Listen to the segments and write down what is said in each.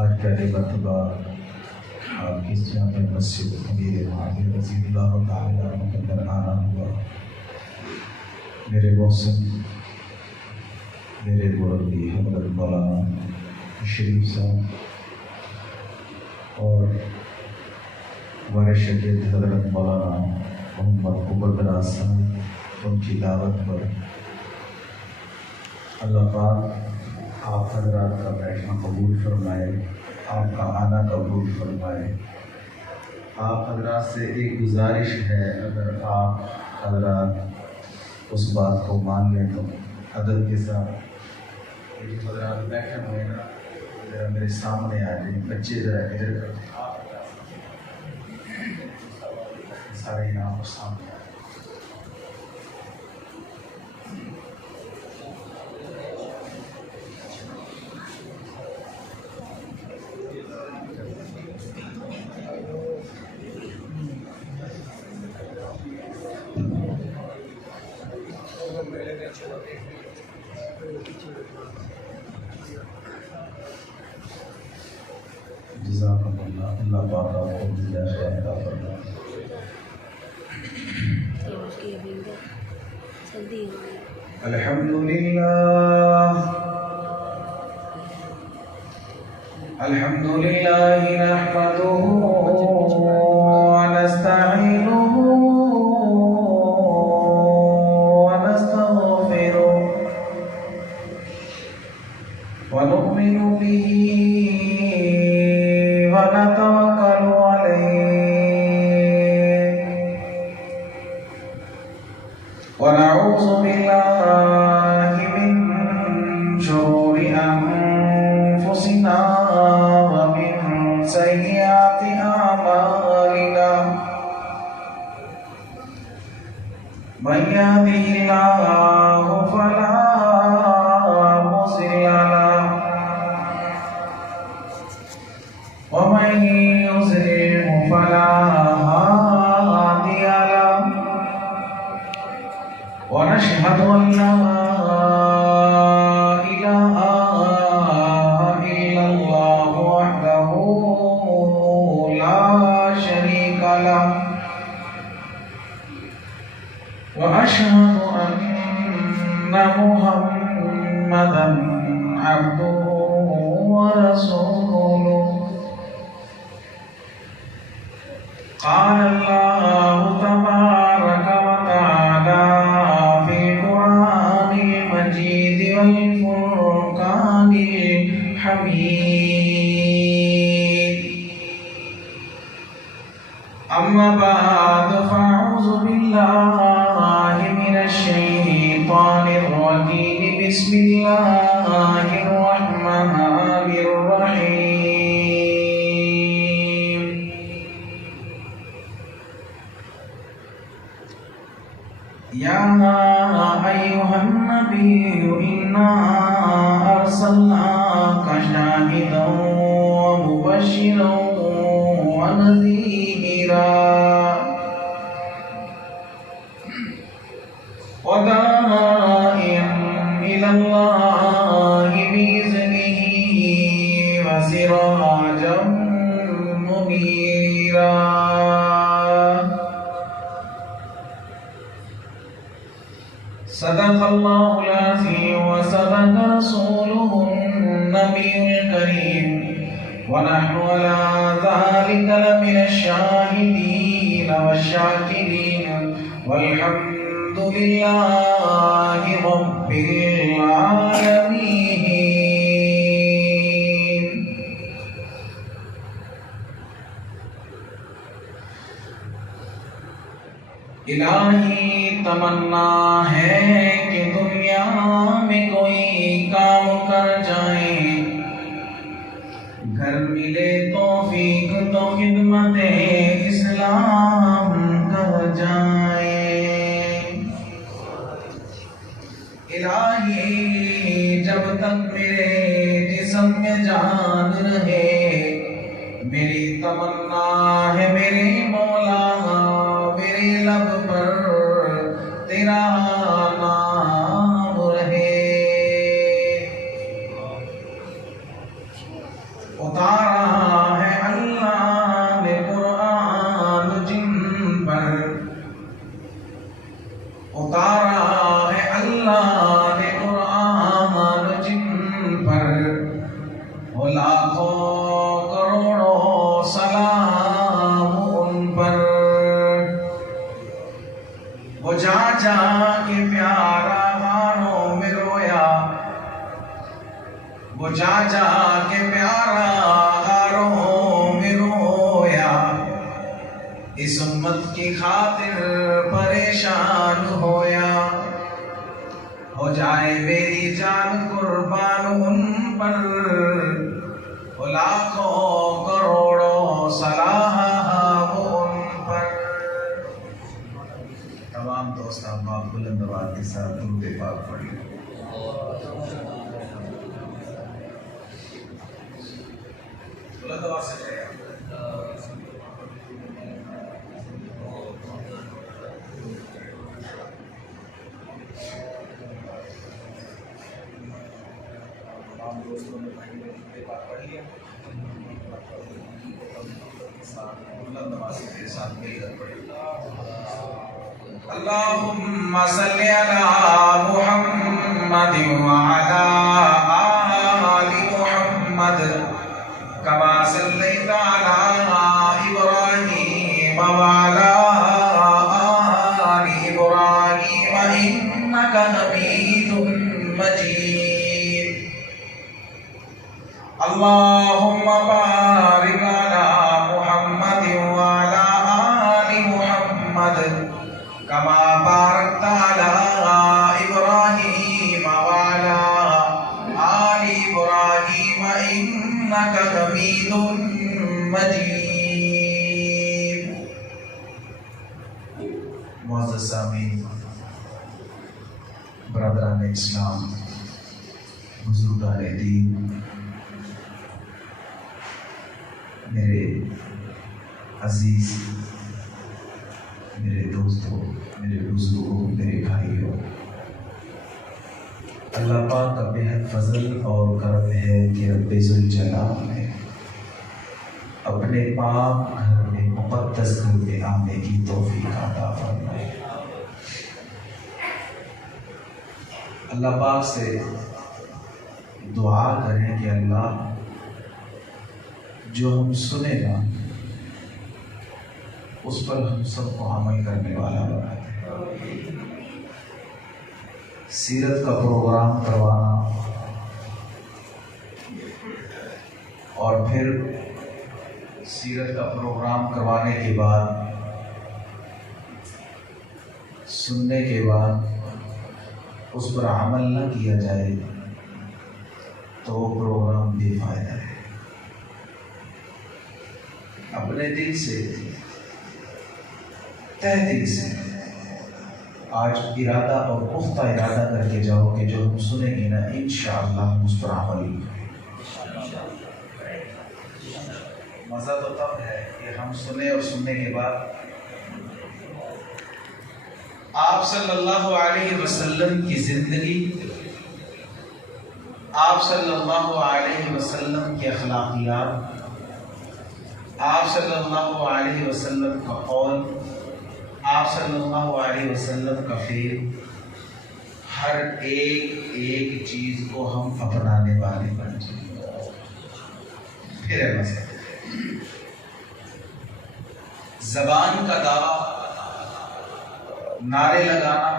آج پہلے مرتبہ آپ کی اس جامع مسجد امیر معاویہ رضی اللہ تعالیٰ عنہ کے اندر آنا ہوا۔ میرے محسن، میرے مربی حضرت مولانا شریف صاحب اور ہمارے شاگرد حضرت مولانا محمد عمر دراز صاحب، ان کی دعوت پر اللہ پاک آپ حضرات کا بیٹھنا قبول فرمائے، آپ کا آنا قبول فرمائے۔ آپ حضرات سے ایک گزارش ہے، اگر آپ حضرات اس بات کو مان لیں تو ادب کے ساتھ یہ حضرات بیٹھے ہوئے نا، ذرا میرے سامنے آ جائیں، بچے ذرا ادھر کر دیں، سارے یہاں سامنے آ جائیں۔ جزاکم اللہ، اللہ پاک آپ کو جزا خیر عطا فرمائے۔ الحمد للہ نحمدہ ونستعینہ ونستغفرہ ونؤمن به ونتوکل علیہ ونعوذ باللہ من شرور انفسنا ومن سیئات اعمالنا، من يهده الله فلا مضل له ومن يضلل فلا هادي له، ونشهد أن لا إله إلا الله وحده لا شريك له، وأشهد أن محمدا عبده ورسوله۔ قال الله تبارك وتعالى في القرآن المجيد والفرقان الحميد، أما بعد فأعوذ بالله من الشيطان الرجيم، بسم الله الرحمن الرحيم۔ يا أيها النبي إنا أرسلناك شاهدا ومبشرا ونذيرا وداعيا إلى الله بإذنه وسراجا منيرا۔ صدق الله العظيم وصدق رسوله النبي الكريم، ونحن على ذلك لمن الشاهدين والشاكرين، والحمد لله رب العالمين۔ الہی تمنا ہے کہ دنیا میں کوئی کام کر جائیں، گھر ملے توفیق تو خدمت اسلام کر جائیں۔ الہی جب تک میرے جسم میں جان رہے، میری تمنا ہے میرے مولا میرے لب پر تیرا نام رہے۔ اتارا ہے اللہ نے قرآن جن پر، اتارا ہے اللہ نے قرآن جن پر، وہ لاکھوں کروڑوں سلام ان پر، وہ جا جا کے پیارا غاروں میں رویا، وہ جا جا کے پیارا غاروں میں رویا، اس امت کی خاطر پریشان ہویا، ہو جائے میری جان قربان ان پر، وہ لاکھوں کروڑوں سلام ان پر۔ تمام دوست احباب بلند آواز کے ساتھ درود پاک پڑھیں۔ بلند آواز سے پڑھیں۔ تمام دوستوں نے درود پاک پڑھی ہے۔ بلند آواز کے ساتھ مل کر پڑھیں۔ اللہم صلی علی محمد وعلی آل محمد کما صلیت علی ابراہیم وعلی آل ابراہیم انک حمید مجید۔ اللہم بارک علی محمد وعلی آل محمد کما بارکت علی ابراہیم وعلی آل ابراہیم انک حمید مجید۔ معزز سامعین، برادران اسلام، بزرگان دین، میرے عزیز، میرے دوستوں، میرے بزرگوں، میرے بھائیوں، اللہ پاک کا بےحد فضل اور کرم ہے کہ رب ذوالجلال نے اپنے پاک گھر میں، مقدس گھر میں آنے کی توفیق عطا فرمائی۔ اللہ پاک سے دعا کریں کہ اللہ جو ہم سنے گا اس پر ہم سب کو عمل کرنے والا بنا دے۔ سیرت کا پروگرام کروانا اور پھر سیرت کا پروگرام کروانے کے بعد، سننے کے بعد اس پر عمل نہ کیا جائے تو وہ پروگرام بے فائدہ ہے۔ اپنے دل سے، تہ دل سے آج ارادہ اور پختہ ارادہ کر کے جاؤ کہ جو ہم سنیں گے نا انشاءاللہ ہم اس پر عمل کریں۔ مزہ تو تب ہے کہ ہم سنیں اور سننے کے بعد آپ صلی اللہ علیہ وسلم کی زندگی، آپ صلی اللہ علیہ وسلم کی اخلاقیات، آپ صلی اللہ علیہ وسلم کا قول، آپ صلی اللہ علیہ وسلم کا فعل، ہر ایک چیز کو ہم اپنانے والے بن جائیں۔ پھر ہے مسئلہ زبان کا دعویٰ، نعرے لگانا،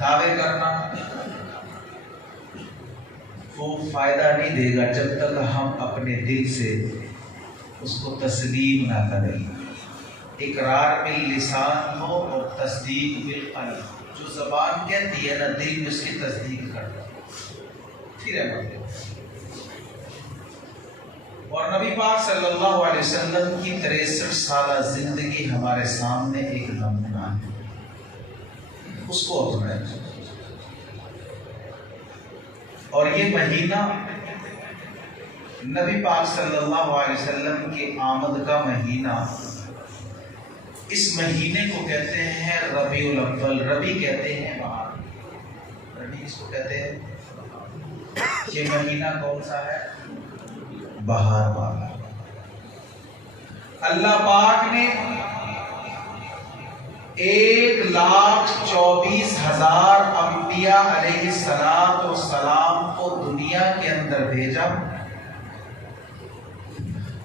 دعوے کرنا، وہ فائدہ نہیں دے گا جب تک ہم اپنے دل سے اس کو تسلیم نہ کریں۔ اقرار باللسان ہو اور تصدیق بالقلب، جو زبان کہتی ہے نا دل میں اس کی تصدیق کرتا پھر ہے مطلب۔ اور نبی پاک صلی اللہ علیہ وسلم کی 63 سالہ زندگی ہمارے سامنے ایک نمونہ ہے، اس کو اپنائیں۔ اور یہ مہینہ نبی پاک صلی اللہ علیہ وسلم کی آمد کا مہینہ، اس مہینے کو کہتے ہیں ربیع الاول۔ ربیع کہتے ہیں بہار، ربیع اس کو کہتے ہیں۔ یہ مہینہ کون سا ہے؟ بہار والا۔ اللہ پاک نے 1,24,000 انبیاء علیہ السلام کو دنیا کے اندر بھیجا۔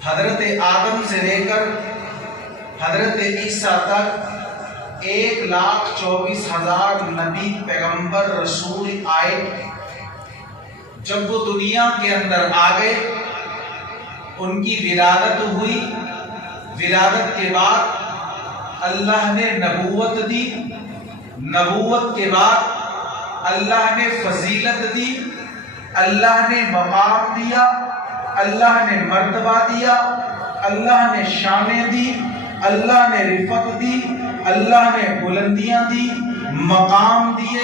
حضرت آدم سے لے کر حضرت عیسیٰ تک 1,24,000 نبی پیغمبر رسول آئے۔ جب وہ دنیا کے اندر آ گئے، ان کی ولادت ہوئی۔ ولادت کے بعد اللہ نے نبوت دی، نبوت کے بعد اللہ نے فضیلت دی، اللہ نے مقام دیا، اللہ نے مرتبہ دیا، اللہ نے شانیں دی، اللہ نے رفعت دی، اللہ نے بلندیاں دی، مقام دیے،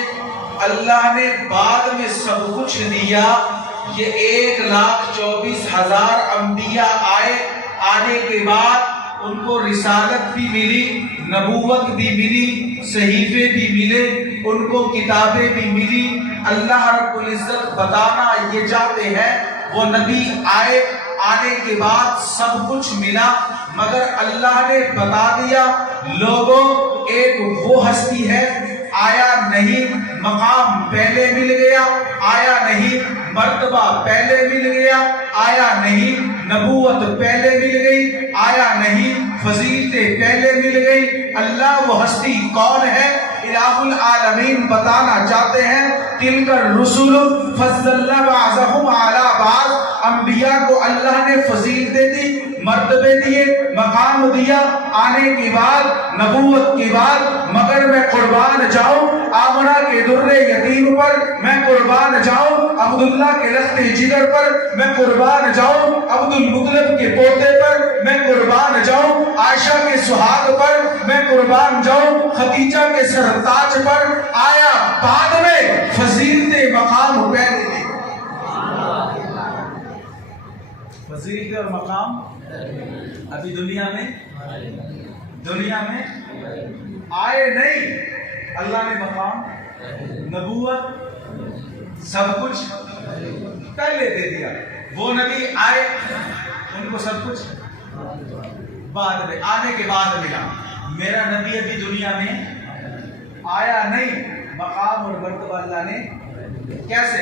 اللہ نے بعد میں سب کچھ دیا۔ یہ 1,24,000 انبیاء آئے، آنے کے بعد ان کو رسالت بھی ملی، نبوت بھی ملی، صحیفے بھی ملے، ان کو کتابیں بھی ملی۔ اللہ رب العزت بتانا یہ چاہتے ہیں وہ نبی آئے، آنے کے بعد سب کچھ ملا، مگر اللہ نے بتا دیا لوگوں ایک وہ ہستی ہے، آیا نہیں مقام پہلے مل گیا، آیا نہیں مرتبہ پہلے مل گیا، آیا نہیں نبوت پہلے مل گئی، آیا نہیں فضیلتیں پہلے مل گئی۔ اللہ وہ ہستی کون ہے؟ الہ العالمین بتانا چاہتے ہیں تلک الرسل فضلنا بعضهم علی بعض۔ انبیاء کو اللہ نے فضیلتیں دی، مرتبے دیے، مقام دیا، آنے کے بعد نبوت کے بعد، مگر میں قربان جاؤں آمنہ کے در یتیم پر، میں قربان جاؤں عبداللہ کے لخت جگر پر، میں قربان جاؤں عبد المطلب کے پوتے پر، میں قربان جاؤں عائشہ کے سہاگ پر، میں قربان جاؤں خدیجہ کے سرتاج پر۔ آیا بعد میں فضیلت مقام پہلے دے، فضیلت اور مقام ابھی دنیا میں آئے نہیں۔ اللہ نے مقام، نبوت، سب کچھ پہلے دے دیا۔ وہ نبی آئے، ان کو سب کچھ بعد میں، آنے کے بعد ملا۔ میرا نبی ابھی دنیا میں آیا نہیں، مقام اور مرتبہ اللہ نے کیسے؟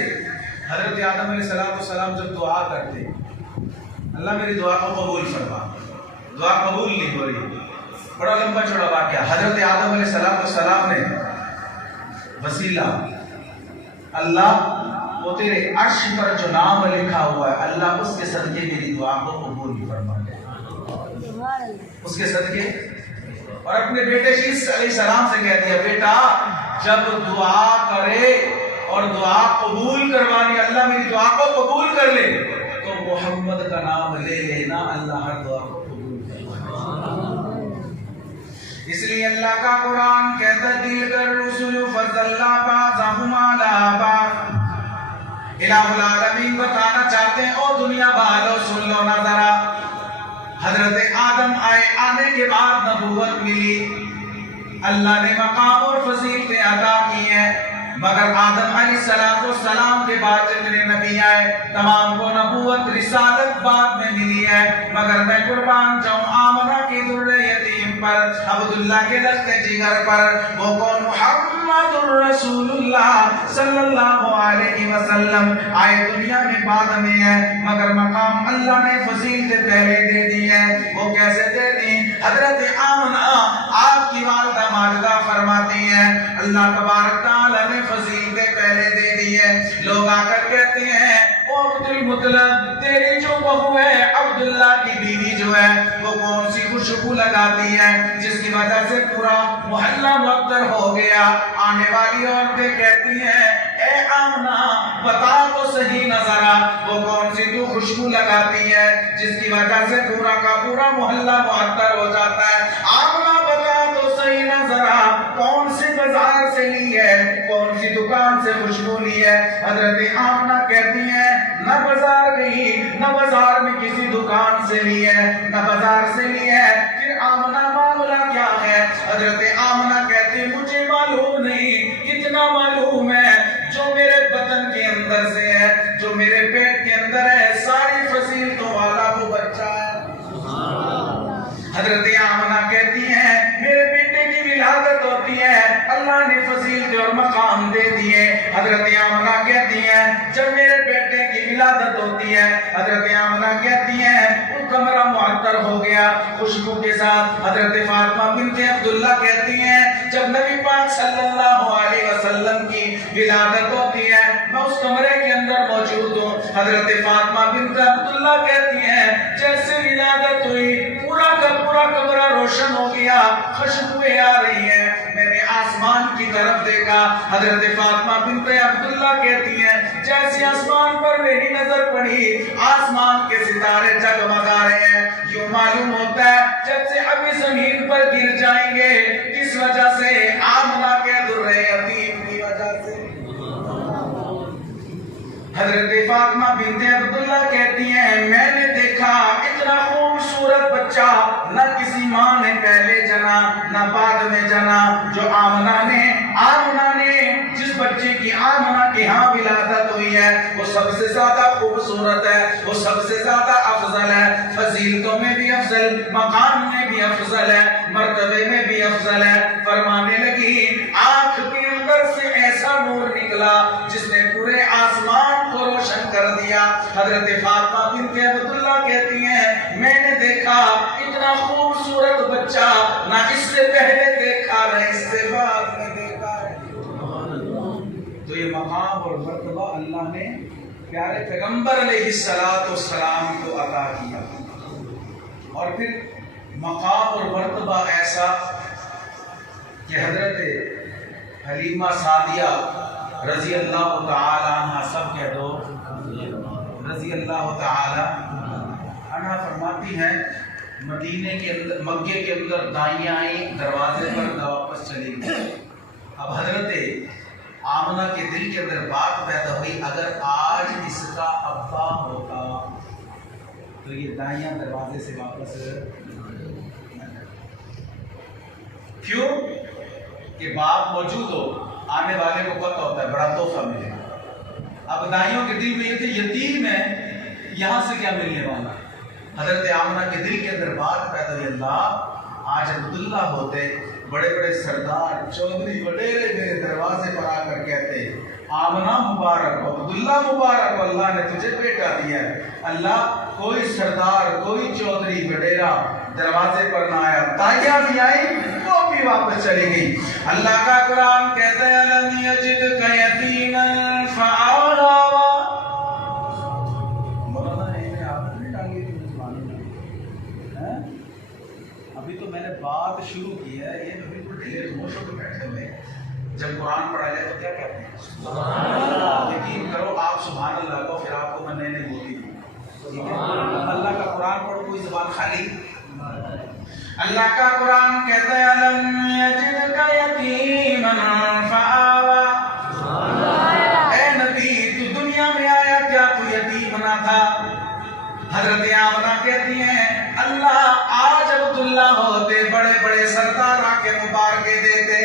حضرت آدم علیہ السلام جب دعا کرتے، اللہ میری دعا کو قبول فرما، دعا قبول نہیں ہو رہی، بڑا لمبا چوڑا واقعہ۔ حضرت آدم علیہ السلام نے وسیلہ، اللہ وہ تیرے عرش پر جو نام لکھا ہوا ہے اللہ اس کے صدقے میری دعا کو قبول فرما دے، اس کے صدقے۔ اور اپنے بیٹے شیس علیہ السلام سے کہہ دیا بیٹا جب دعا کرے اور دعا قبول کروانی، اللہ میری دعا کو قبول کر لے تو محمد کا نام لے لینا، اللہ ہر دعا کو قبول کرنا۔ اس لیے اللہ کا قرآن کہتا ہے تلک الرسل فضلنا بعضهم علی بعض۔ الہ العالمین بتانا چاہتے ہیں او دنیا والو سن لو نا ذرا، حضرت آدم آئے، آنے کے بعد نبوت ملی، اللہ نے مقام اور فضیلتیں عطا کی ہیں، مگر آدم علیہ السلام کے بعد جتنے نبی آئے تمام کو نبوت رسالت بعد میں ملی ہے، مگر میں قربان جاؤں آمنہ کی در یتیم پر، عبداللہ کے لخت جگر پر۔ وہ کون؟ محمد الرسول اللہ صلی اللہ علیہ وسلم آئے دنیا میں بعد میں ہے، مگر مقام اللہ نے فضیلتیں پہلے دے دی ہے۔ وہ کیسے دے دی؟ حضرت آمنہ آپ کی والدہ ماجدہ فرماتی ہیں اللہ تبارک تعالیٰ نے فضیلتیں پہلے دے دی ہے۔ لوگ آ کر کہتے ہیں او عبد المطلب تیری جو بہو ہے عبداللہ کی بیوی جو ہے وہ کون سی خوشبو لگاتی ہے جس کی وجہ سے پورا محلہ معطر ہو گیا۔ آنے والی عورتیں کہتی ہیں اے آمنہ بتا تو صحیح نظرہ وہ کون سی تو خوشبو لگاتی ہے جس کی وجہ سے پورا کا پورا محلہ معطر ہو جاتا ہے۔ آمنہ بتا تو صحیح نظرہ کون سی بازار سے لی ہے، کون سی دکان سے خوشبو لی ہے؟ حضرت آمنہ کہتی ہیں نہ بازار گئی، نہ بازار میں کسی دکان سے لی ہے، نہ بازار سے لی ہے۔ پھر آمنہ معاملہ کیا ہے؟ حضرت آمنہ کہتی مجھے معلوم نہیں، اتنا معلوم ہے جو میرے بدن کے اندر سے ہے، جو میرے پیٹ کے اندر ہے، ساری فضیلتوں والا حضرت آمنہ کہتی ہیں جب میرے بیٹے کی ولادت ہوتی ہے، حضرت آمنہ کہتی ہیں وہ کمرہ معطر ہو گیا خوشبو کے ساتھ۔ حضرت فاطمہ بنت عبداللہ کہتی ہیں جب نبی پاک صلی اللہ علیہ وسلم کی ولادت ہوتی ہے میں اس کمرے کے اندر موجود ہوں۔ حضرت فاطمہ بنت عبداللہ کہتی ہیں جیسے ولادت ہوئی پورا کا پورا کمرہ روشن ہو گیا، خوشبوئیں آ رہی ہیں، میں نے آسمان کی طرف دیکھا۔ حضرت فاطمہ بنت عبداللہ کہتی ہیں جیسے آسمان پر میری نظر پڑی آسمان کے ستارے جگمگا رہے ہیں، یوں معلوم ہوتا ہے جب سے ابھی زمین پر گر جائیں گے، کس وجہ سے؟ آمنہ کے در یتیم کی وجہ سے۔ حضرت فاطمہ بنت عبداللہ کہتی ہیں میں نے دیکھا اتنا خوبصورت بچہ نہ کسی ماں نے پہلے جنا نہ بعد میں جنا، جو آمنہ نے جس بچے کی آمنہ کے ہاں ولادت ہوئی ہے وہ سب سے زیادہ خوبصورت ہے، وہ سب سے زیادہ افضل ہے، فضیلتوں میں بھی افضل، مقام میں بھی افضل ہے، مرتبے میں بھی افضل ہے۔ فرمانے لگی آنکھ کے اندر سے ایسا نور نکلا جس نے پورے آسمان کو روشن کر دیا۔ حضرت فاطمہ بنت عبداللہ کہتی ہیں میں نے دیکھا اتنا خوبصورت بچہ نہ اس سے پہلے دیکھا نہ اس سے بعد میں دیکھا ہے۔ تو یہ مقام اور مرتبہ اللہ نے پیارے پیغمبر علیہ السلام کو عطا کیا، اور پھر مقام اور مرتبہ ایسا کہ حضرت حلیمہ سعدیہ رضی اللہ تعالی عنہ، سب کہہ دو رضی اللہ تعالی عنہ، فرماتی ہیں مدینے کے اندر مکے کے اندر دائیں آئیں دروازے پر واپس چلی گئی۔ اب حضرت آمنہ کے دل کے اندر بات پیدا ہوئی اگر آج اس کا ابا ہوتا تو یہ دائیں دروازے سے واپس کیوں کہ باپ موجود ہو، آنے والے کو پتہ ہوتا ہے بڑا تحفہ ملے گا۔ اب دائیوں کے دل میں یہ تھے یتیم ہے، یہاں سے کیا ملنے والا؟ حضرت آمنہ کے دل کے اندر بات پیدا ہوئی اللہ آج عبداللہ ہوتے، بڑے بڑے سردار چودھری وڈیرے میرے دروازے پر آ کر کہتے آمنہ مبارک ہو، عبداللہ مبارک ہو، اللہ نے تجھے بیٹا دیا ہے۔ اللہ کوئی سردار کوئی چودھری وڈیرا دروازے پر نہ آیا، تائیاں بھی آئی وہ بھی واپس چلی گئی۔ اللہ کا قرآن کہتا ہے لم یجدک یتیما فآویٰ۔ ابھی تو میں نے بات شروع کی ہے، یہ تو بالکل ڈھیلے خاموش ہو کے بیٹھے ہوئے ہیں۔ جب قرآن پڑھا جائے تو کیا کہتے ہیں؟ سبحان اللہ۔ یقین کرو آپ سبحان اللہ کو، پھر آپ کو میں نئے نئے بولی دوں۔ اللہ کا قرآن پڑھو کوئی زبان خالی۔ اللہ کا قرآن کہتا ہے لم یجدک یتیما فآویٰ۔ اے نبی تو دنیا میں آیا کیا تو یتیم نہ تھا؟ حضرت آمنہ کہتی ہیں اللہ آج عبداللہ ہوتے بڑے بڑے سردار آ کے مبارکے دیتے،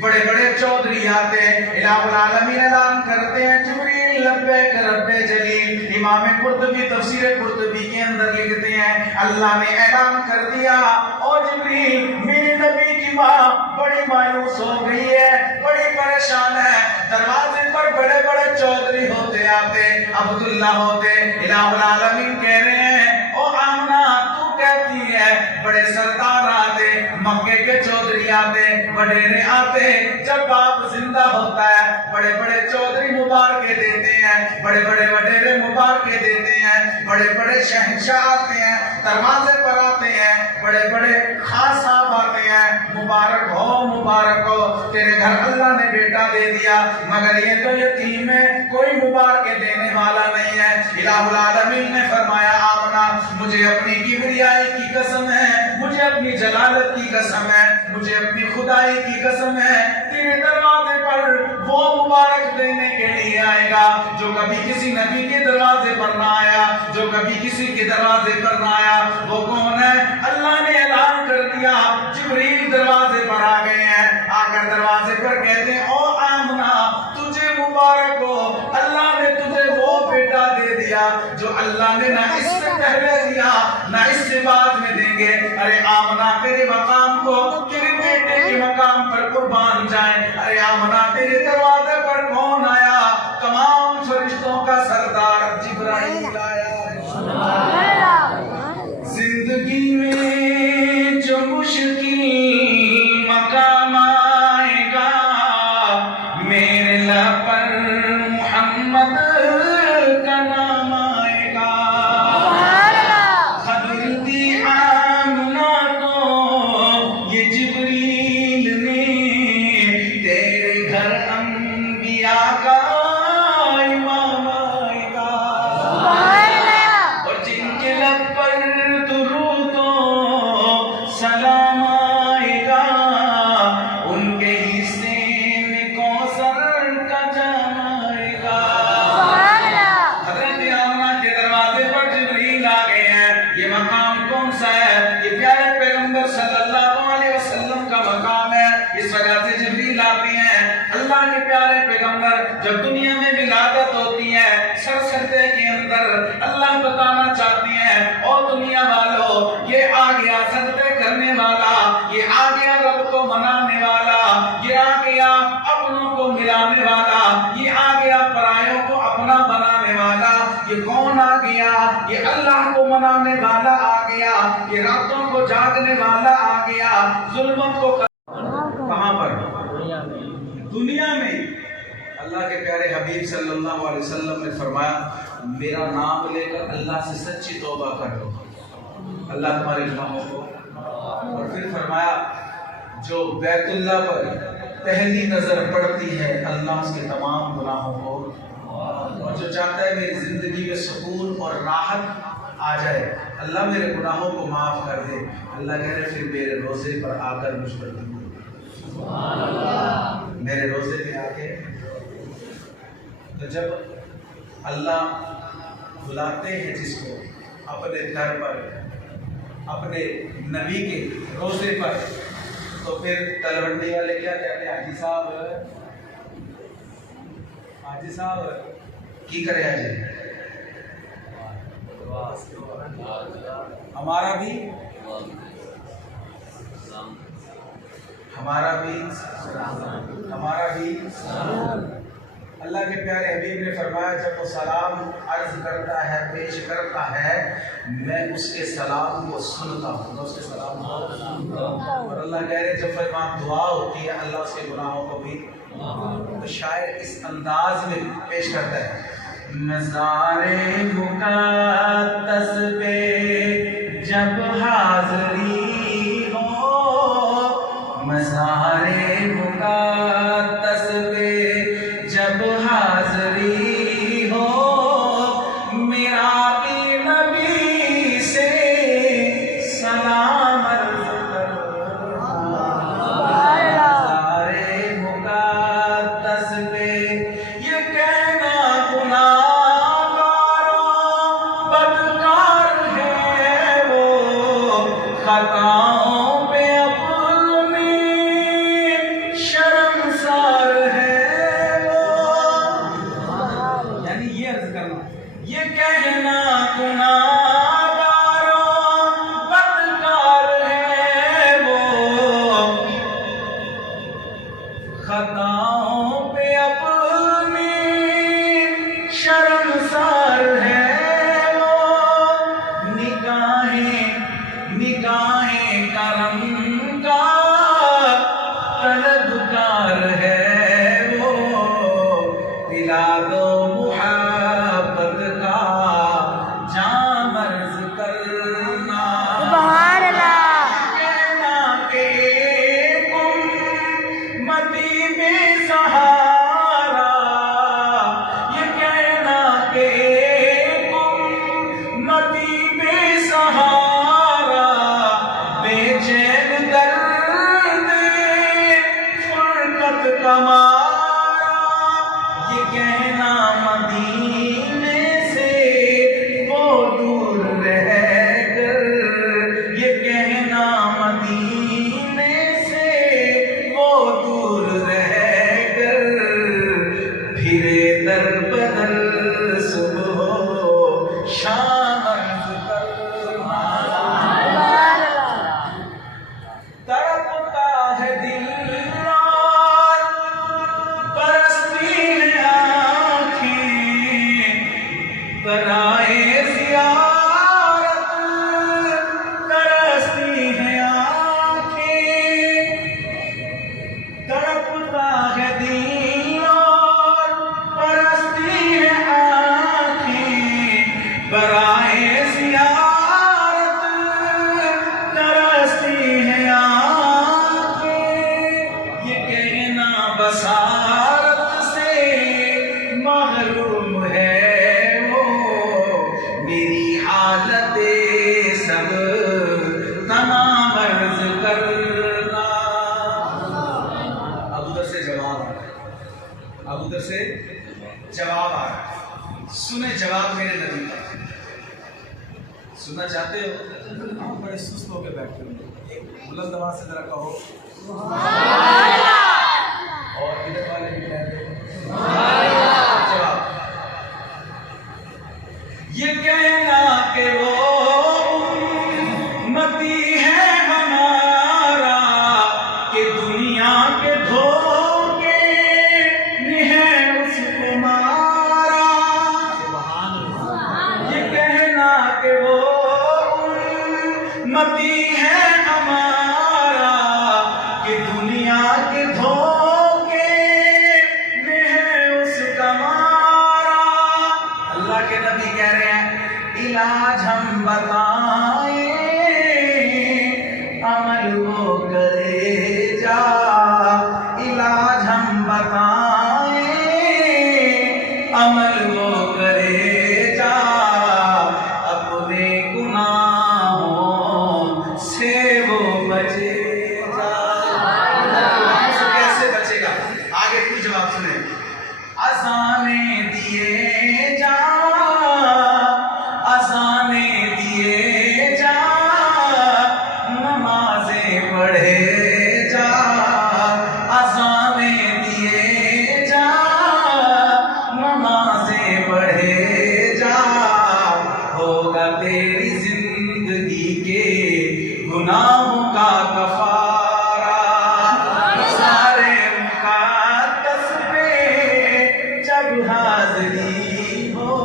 بڑے بڑے چودھری آتے، الہ العالمین اعلان کرتے ہیں جبریل لبیک رب جلیل۔ امام قرطبی تفسیر قرطبی کے اندر لکھتے ہیں اللہ نے اعلان کر دیا او جبریل میرے نبی کی ماں بڑی مایوس ہو گئی ہے، بڑی پریشان ہے، دروازے پر بڑے بڑے چودھری ہوتے آتے، عبداللہ ہوتے، الہ العالمین کہہ رہے ہیں او آمنہ تو کہتی ہے بڑے سردار آتے، مکے کے چودھری آتے، وڈیرے آتے، جب باپ زندہ ہوتا ہے بڑے بڑے چودھری مبارکے دیتے ہیں، بڑے بڑے وڈیرے مبارکے دیتے ہیں، بڑے بڑے شہنشاہ آتے ہیں، دروازے پر آتے ہیں، بڑے بڑے خاص صاحب آتے ہیں، مبارک ہو تیرے گھر اللہ نے بیٹا دے دیا، مگر یہ تو یتیم ہے، کوئی مبارکے دینے والا نہیں ہے۔ الہ العالمین نے فرمایا آمنہ مجھے اپنی کبریائی کی قسم ہے، مجھے اپنی جلالت کی قسم ہے، مجھے اپنی خدائی کی قسم ہے، تیرے دروازے پر وہ مبارک دینے کے لیے آئے گا جو کبھی کسی نبی کے دروازے پر نہ آیا، جو کبھی کسی کے دروازے پر نہ آیا۔ وہ کون ہے؟ اللہ نے اعلان کر دیا جبریل دروازے پر آ گئے ہیں، آ کر دروازے پر کہتے ہیں او آمنہ تجھے مبارک ہو، اللہ نے تجھے وہ بیٹا دے دیا جو اللہ نے نہ اس سے پہلے دیا نہ اس سے بعد میں دیں گے۔ ارے آمنہ تیرے مقام کو تیرے بیٹے کے مقام پر قربان جائیں۔ ارے آمنہ تیرے دروازے پر کون آیا سجدے کے اندر اللہ بتانا چاہتے ہیں اور دنیا والوں یہ آ گیا سجدے کرنے والا، یہ آ گیا رب کو منانے والا، یہ آ گیا اپنوں کو ملانے والا، یہ آ گیا پرایوں کو اپنا بنانے والا۔ یہ کون آ گیا؟ یہ اللہ کو منانے والا آ گیا، یہ راتوں کو جاگنے والا آ گیا، ظلمت کو کہاں پر؟ دنیا میں۔ اللہ کے پیارے حبیب صلی اللہ علیہ وسلم نے فرمایا میرا نام لے کر اللہ سے سچی توبہ کر لو، اللہ تمہارے گناہوں کو۔ اور پھر فرمایا جو بیت اللہ پر پہلی نظر پڑتی ہے اللہ اس کے تمام گناہوں کو، اور جو چاہتا ہے میری زندگی میں سکون اور راحت آ جائے اللہ میرے گناہوں کو معاف کر دے، اللہ کہہ رہے پھر میرے روزے پر آ کر مجھ پر میرے روزے پہ آ کے۔ تو جب اللہ بلاتے ہیں جس کو اپنے گھر پر اپنے نبی کے روزے پر، تو پھر تلونڈی والے کیا کہتے ہیں حاجی صاحب کی کرے آجے ہمارا بھی اللہ کے پیارے حبیب نے فرمایا جب وہ سلام عرض کرتا ہے پیش کرتا ہے میں اس کے سلام کو سنتا ہوں، میں اس کے سلام کو سنتا ہوں۔ اور اللہ کہہ رہے جب فرمان دعا ہوتی ہے اللہ اس کے گناہوں کو بھی، تو شاعر اس انداز میں پیش کرتا ہے نظارے مقدس پہ جب حاضری ہو، مزارے مقدس پہ جب حاضری ہو، میرا بھی نبی سے سلام عرض کرنا، مزارے مقدس پہ یہ کہنا خطاؤں پہ اپنی شرمسار ہے وہ، یعنی یہ عرض کرنا یہ کہنا گناہگاروں بدکار ہے وہ، خطاؤں پہ اپنی شرمسار ہے نگاہیں کرم کا طلبگار ہے وہ، پلا دو محبت کا جام عرض کرنا، سبحان اللہ، کہنا کہ امتی بے سہارا، یہ کہنا کہ امتی بے سہارا، کمارا، یہ کہنا مدینے سے وہ دور رہ کر، یہ کہنا مدینے سے وہ دور رہ کر، پھرے در بدر صبح شام عرض کرنا، تڑپتا ہے دل برائے زیارت ترستی ہے آنکھیں، تڑپتا ہے دل اور پرستی ہے آنکھیں، برائے زیارت ترستی ہے آنکھیں، یہ کہنا بصارت سے محروم ہے میری حالت سب تمام عرض کرنا۔ اب ادھر سے جواب آ رہا ہے، سنیں جواب میرے نبی کا، سننا چاہتے ہو؟ آپ بڑے سست ہو کے بیٹھے ہو، ایک بلند آواز سے ذرا کہو اور ادھر والے بھی کہتے ہیں جواب۔ یہ کہنا کہ وہ امتی ہے ہمارا کہ دنیا کے دھوکے میں ہے اس کو مارا. یہ کہنا کہ وہ امتی ہے ہمارا کہ دنیا کے دھوکے میں ہے اس کا مارا. اللہ کے نبی کہہ رہے ہیں علاج ہم بتائیں عمل وہ کرے جا. علاج ہم بتائیں عمل وہ کرے جا. اپنے گناہوں سے وہ بچے جا. کیسے بچے گا؟ آگے پھر جواب سنیں. اذانیں دیے جا اذانیں دیے جا نمازیں پڑھے جا. اذانیں دیے جا نمازیں پڑھے جا. ہوگا تیری زندگی کے گناہوں کا کفارہ. سارے مقدس پہ جب حاضری ہو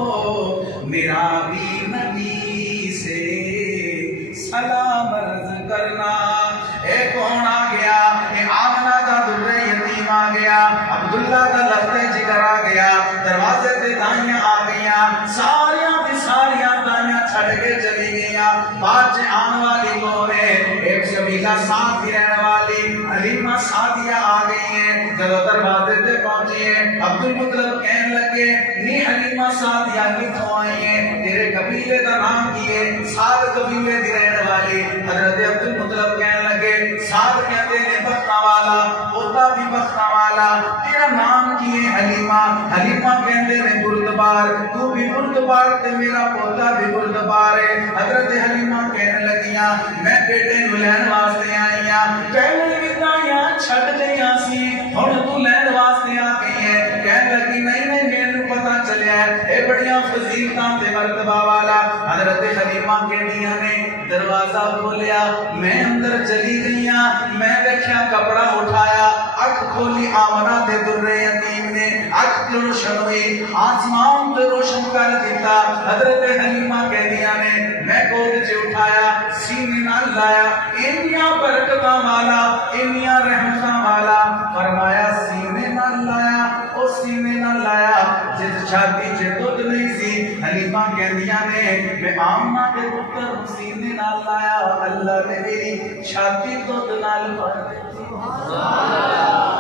میرا بھی نبی سے سلام عرض کرنا. اے کون آ گیا؟ اے آمنہ کا در یتیم آ گیا. عبداللہ کا لفظ جگر آ گیا. دروازے تے دائیاں آ گئیاں. ساریاں بھی ساریاں دائیاں چھڑ کے چلی گئیاں. بعد آن والی کو ہے ایک شبیلہ ساتھ بھی رہنے والی حلیمہ سعدیہ آ گئی ہیں. جب دروازے تے پہنچی ہیں عبدالمطلب کہنے لگے نی حلیمہ سعدیہ کتھوں آئی ہیں؟ تیرے قبیلے کا نام کیے؟ سعد قبیلے دی رہنے والی. حضرت عبدالمطلب کہنے لگے سعد کہتے ہیں بختہ والا، پوتا بھی بختہ والا. تیرا نام کیے حلیمہ؟ حلیمہ کہتے ہیں بردبار. تو بھی بردبار تے میرا پوتا بھی بردبار ہے. حضرت حلیمہ کہنے لگیاں میں بیٹے نو لین واسطے آئیاں. پہلے بھی دائیاں چھٹ دیاں سی ہن تو لین واسطے آ گئی ہے. کہنے لگی نہیں نہیں مینوں پتہ چلیا ہے اے بڑیاں فضیلتاں تے مرتبہ والا. حضرت حلیمہ کہندیاں نے دروازہ کھولیا میں اندر چلی گئیاں. میں دیکھیا کپڑا اٹھایا اکھ کھولی آمنہ تے در یتیم نے اکھ روشن ہوئی آسمان تے روشن کر دیتا. حضرت حلیمہ کہندیاں نے میں گود چ اٹھایا سینے نال لایا انیاں برکتاں والا انیاں رحمتاں والا. فرمایا سینے نال لایا او سینے نال لایا جس چھاتی چ دودھ نہیں سی. حلیمہ کہندیاں نے میں آمنہ کے پتر سینے نال لایا اللہ نے میری چھاتی دودھ نال بھر دیتی.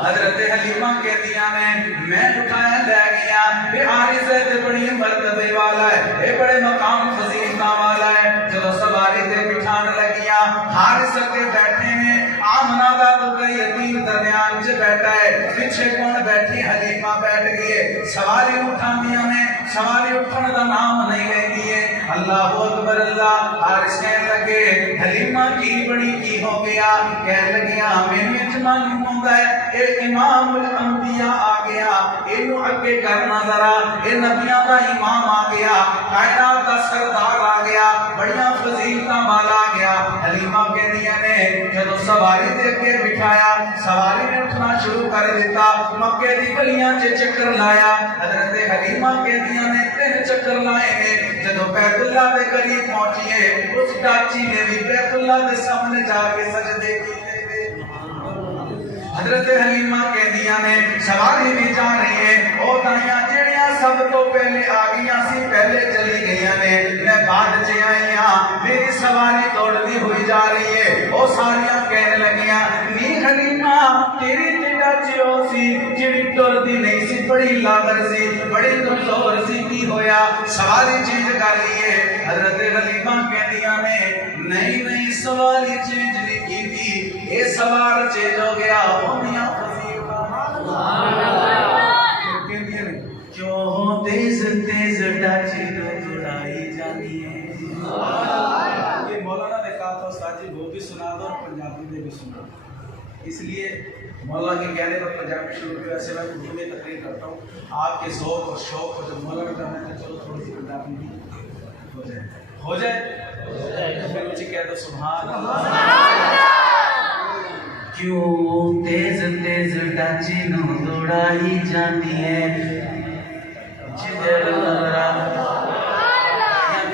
حضرت حلیمہ کہندیاں نے میں اٹھایا لے گیا بے عارض ہے تے بڑی مرتبے والا ہے اے بڑے مقام فضیلتاں والا ہے. جب سواری تے بٹھان لگیا حارث کے بیٹھے ہیں آمنہ دا تو یتیم درمیان چ بیٹھا ہے. پیچھے کون بیٹھی؟ حلیمہ بیٹھ گئی. سواری اٹھاندیاں نے سواری اٹھن دا نام نہیں لیندی ہے. اللہ اکبر اللہ. حارث کہنے لگے حلیمہ کی بڑی کی ہو گیا؟ کہنے لگیا میں معلوم ہوتا ہے اے امام الانبیاء آ گیا. اینو اگے کرنا ذرا اے نبیاں دا امام آ گیا کائنات دا سردار آ گیا بڑیاں فضیلتاں والا آ گیا. حلیمہ کہندیاں نے جب سواری دے کے بٹھایا سواری نے اٹھنا شروع کر دیتا. مکے دی گلیاں چ چکر لایا. حضرت حلیمہ کہندیاں نے 3 چکر لائے نے. جب بیت اللہ دے قریب پہنچیے اس ڈاچی نے بھی بیت اللہ دے سامنے جا کے سجدے کیتے. حضرت حلیمہ کہندیاں نے سواری بھی جا رہی ہے او دائیاں جڑیاں سب تو پہلے آ گئیاں سی پہلے چلی گئیاں نے میں بعد چ آئیاں. میری سواری دوڑتی ہوئی جا رہی ہے. او ساریاں کہنے لگیاں نی حلیمہ تیری ٹڈا چیو سی جڑی ٹرتی نہیں سی بڑی لاغر سی بڑی کمزور سی کی ہویا سواری چینج کر لیے. حضرت حلیمہ کہندیاں نے نہیں نہیں سواری چینج نہیں کی تھی اے سوار چینج ہو گیا. کیوں تیز تیز ڈاچی دوڑائی جاتی ہے. یہ مولانا نے کہا تھا استاد جی وہ بھی سنا دو اور پنجابی میں بھی سنا. اس لیے مولانا کے کہنے پر پنجابی شروع کی ویسے میں اردو میں تقریر کرتا ہوں. آپ کے ذوق اور شوق کو جب مولانا کہنا ہے چلو تھوڑی سی پنجابی بھی ہو جائے پھر مجھے کہہ دو سبحان اللہ۔ کیوں تیز تیز ڈاچی نو دوڑائی جاتی ہے، جدھر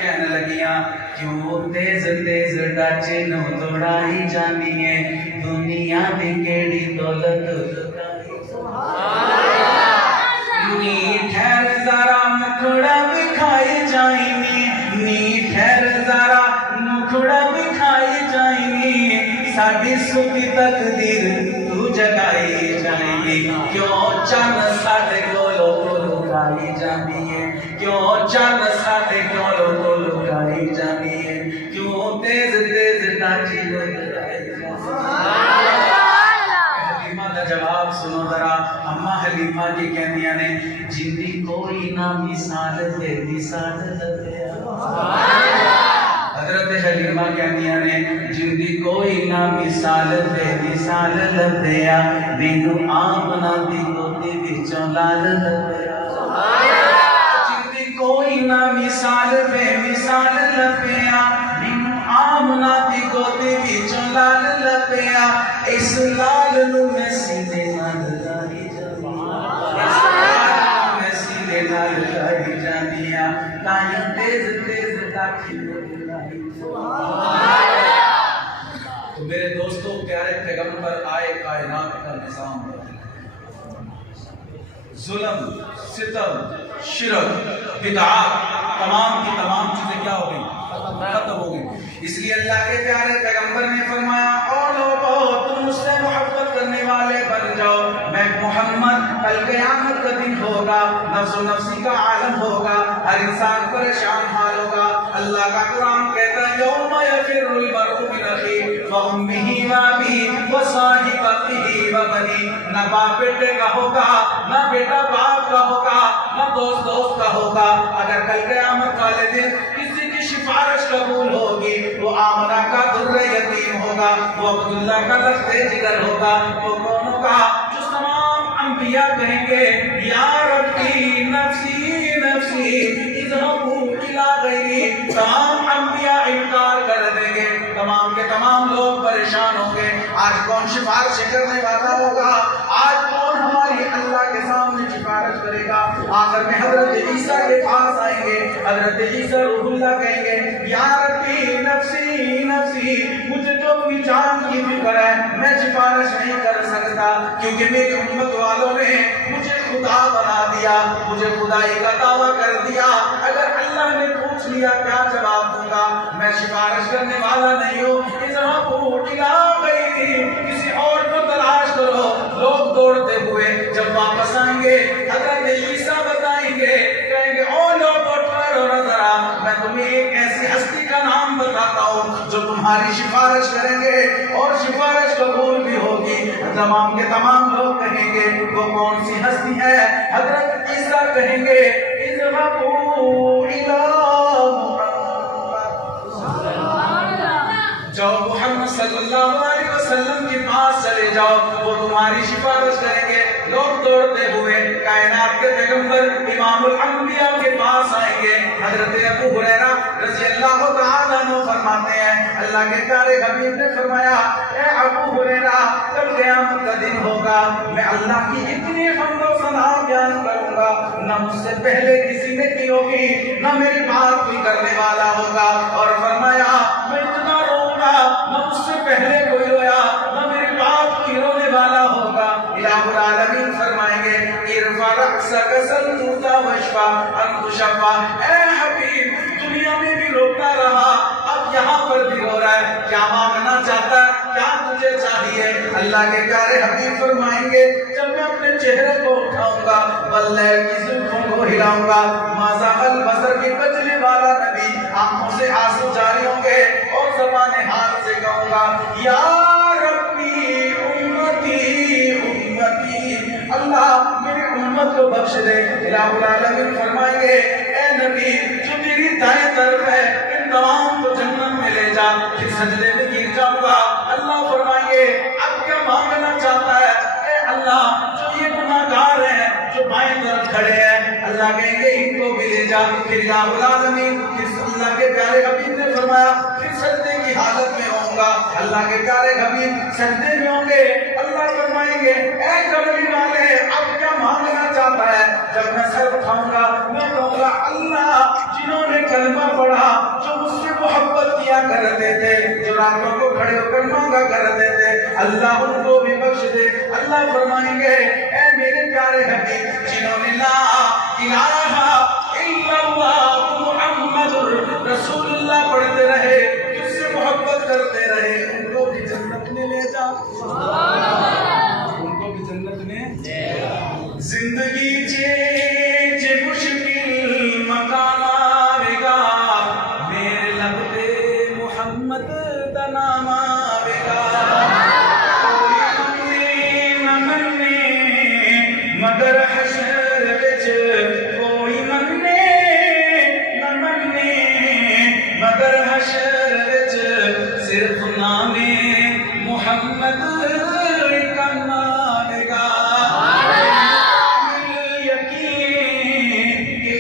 کہنے لگیاں کیوں تیز تیز ڈاچی نو دوڑائی جانی ہے، دنیا میں کیڑی دولت نی ٹھہر ذرا مکھڑا بکھائی جائیں گی، نی ٹھہر ذرا مکھڑا بکھائی جائیں گی، ساڑھی سکی تقدیر تو جگائی جائیں گی، کیوں چند ساڑھے گولوں کو لکائی جانی ہے، کیوں چند ساڑھے گولوں کو لکائی جانی ہے، کیوں تیز تیز ڈاچی لو لکائی جانی ہے۔ حلیمہ کا جواب سنو ذرا، اماں حلیمہ کی کہنیاں نے جن دی کوئی نہ مثال دے مثال لبیا، حضرت حلیمہ کہنیاں نے جن دی کوئی نہ مثال دے مثال لبیا، مینوں آمنہ دی گودی وچوں لال لبیا، جن دی کوئی نہ مثال بے مثال لبیا، مینوں آمنہ دی گودی وچوں لال لبیا، اس لال نو میں سینے نال لائی جانی، اس لال نو میں سینے نال لائی جانی، تائیں تیز تیز ڈاچی لو لائی۔ تو میرے دوستوں، پیارے پیغمبر آئے کائنات کا نظام بدل، ظلم، ستم، شرک، بدعات، تمام کی تمام چیزیں کیا ہو گئی؟ ختم ہو گئی۔ اس لیے اللہ کے پیارے پیغمبر نے فرمایا او لوگو تم مجھ سے محبت کرنے والے بن جاؤ، میں محمد کل قیامت کا دن ہوگا، نفس و نفسی کا عالم ہوگا، ہر انسان پریشان حال ہوگا۔ اللہ کا قرآن کہتا ہے یوم یفر المرء من اخیہ وامہ وابیہ وصاحبتہ وبنیہ، نہ باپ بیٹے کا ہوگا، نہ بیٹا باپ کا ہوگا، نہ دوست دوست کا ہوگا۔ اگر کل قیامت والے دن کسی کی سفارش قبول ہوگی، وہ آمنہ کا در یتیم ہوگا، وہ عبداللہ کا لخت جگر ہوگا، وہ کون ہوگا؟ جو تمام انبیاء کہیں گے یا ربی نفسی نفسی اذهبوا الی غیری، تمام انبیاء انکار کر دیں گے، تمام کے تمام لوگ پریشان ہوں گے۔ آج کون سفارش کرنے والا ہوگا؟ آج کون ہماری اللہ کے سامنے سفارش کرے گا؟ آخر میں حضرت عیسیٰ کے پاس آئیں گے، حضرت عیسیٰ روح اللہ کہیں گے یا ربی نفسی نفسی، مجھے جو اپنی جان کی فکر ہے میں سفارش نہیں کر سکتا، کیونکہ میری امت والوں نے مجھے خدا بنا دیا، مجھے خدائی کا دعویٰ کر دیا۔ اگر اللہ نے پوچھ لیا کیا جواب دوں گا؟ میں سفارش کرنے والا نہیں ہوں۔ اذهبوا الی غیری، کسی اور کو تلاش کرو۔ لوگ دوڑتے ہوئے جب واپس آئیں گے، حضرت عیسیٰ بتائیں گے، کہیں گے او لوگو ٹھہرو نہ ذرا، میں تمہیں ایک ایسی ہستی کا نام بتاتا ہوں جو تمہاری سفارش کریں گے اور سفارش قبول بھی ہوگی۔ تمام کے تمام لوگ کہیں گے وہ کون سی ہستی ہے؟ حضرت عیسیٰ کہیں گے اذهبوا الی جاؤ محمد صلی اللہ علیہ وسلم کے پاس چلے جاؤ، وہ تمہاری سفارش کریں گے۔ لوگ دوڑتے ہوئے کائنات کے پیغمبر امام الانبیاء کے پاس آئیں گے۔ حضرت ابو ہریرہ رضی اللہ تعالیٰ عنہ فرماتے ہیں اللہ کے پیارے حبیب نے فرمایا اے ابو ہریرہ کل قیامت کا دن ہوگا، میں اللہ کی اتنی حمد و ثنا بیان کروں گا، نہ مجھ سے پہلے کسی نے کی ہوگی، نہ میری بات کوئی کرنے والا ہوگا۔ اور فرمایا میں اتنا روؤں گا، نہ مجھ سے پہلے کوئی رویا، نہ میری بات کوئی رونے والا ہوگا۔ الہ العالمین فرمائیں گے ارفع رأسک سل تعطیٰ واشفع ان تشفع، اے حبیب دنیا میں بھی روتا رہا، اب یہاں پر بھی رو رہا ہے، کیا مانگنا چاہتا ہے؟ کیا تجھے چاہیے؟ اللہ کے پیارے حبیب فرمائیں گے جب میں اپنے چہرے کو اٹھاؤں گا، واللیل کی زلفوں کو ہلاؤں گا، ما زاغ البصر کی کجلی والا نبی، آنکھوں سے آنسو جاری ہوں گے اور زبان حال سے کہوں گا یا ربی امتی امتی، اللہ میری امت کو بخش دے۔ الہ العالمین فرمائیں گے اے نبی جو میری دائیں طرف ہے ان تمام کو جنت میں لے جا، پھر سجدے میں گر جاؤں گا۔ اللہ فرمائیں گے اب کیا مانگنا چاہتا ہے؟ اے اللہ جو یہ گناہگار ہیں جو بائیں طرف کھڑے ہیں، اللہ اللہ کہیں گے ان کو بھی لے جا. پھر الہ العالمین پھر اللہ کے پیارے حبیب نے فرمایا پھر سجدے کی حالت میں ہوں گا. اللہ کے پیارے حبیب سجدے میں ہوں گے. اللہ فرمائیں گے اے کملی والے اب کیا مانگنا چاہتا ہے؟ جب میں سر اٹھاؤں گا میں کہوں گا اللہ جنہوں نے کلمہ پڑھا جو مجھ سے محبت کیا کرتے تھے جو راتوں کو کھڑے ہو کر مانگا کرتے تھے اللہ ان کو بھی بخش دے. اللہ فرمائیں گے اے میرے پیارے حبیب جنہوں نے لا الہ الا اللہ محمد رسول اللہ پڑھتے رہے جس سے محبت کرتے رہے ان کو بھی جنت میں لے جا. ان کو بھی جنت میں زندگی چے مشکل مکان آوے گا میرے لب پہ محمد دا نام آوے گا. کوئی نہ مننے مگر حشر وچ کوئی مننے نہ مننے مگر حشر وچ صرف نام محمد کا نام گا.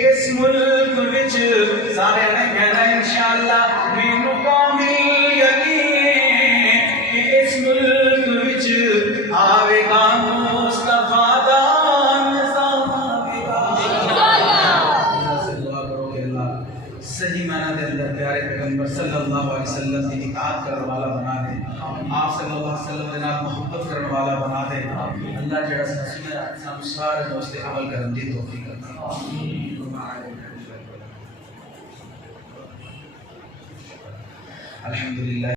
اس ملک وچ سارے نے کہنا انشاءاللہ مینوں کامل یقین کہ اس ملک وچ آوے گا مصطفیٰ دا نظام آوے گا. اللہ سے دعا کرو کہ اللہ صحیح معنی دے اندر پیارے پیغمبر صلی اللہ علیہ وسلم کی اطاعت کرنے والا بنا دے. آپ صلی اللہ علیہ وسلم کے نال محبت کرنے والا بنا دے. اللہ جڑا سانو سارے دوست عمل کرن دی توفیق عطا. الحمدللہ.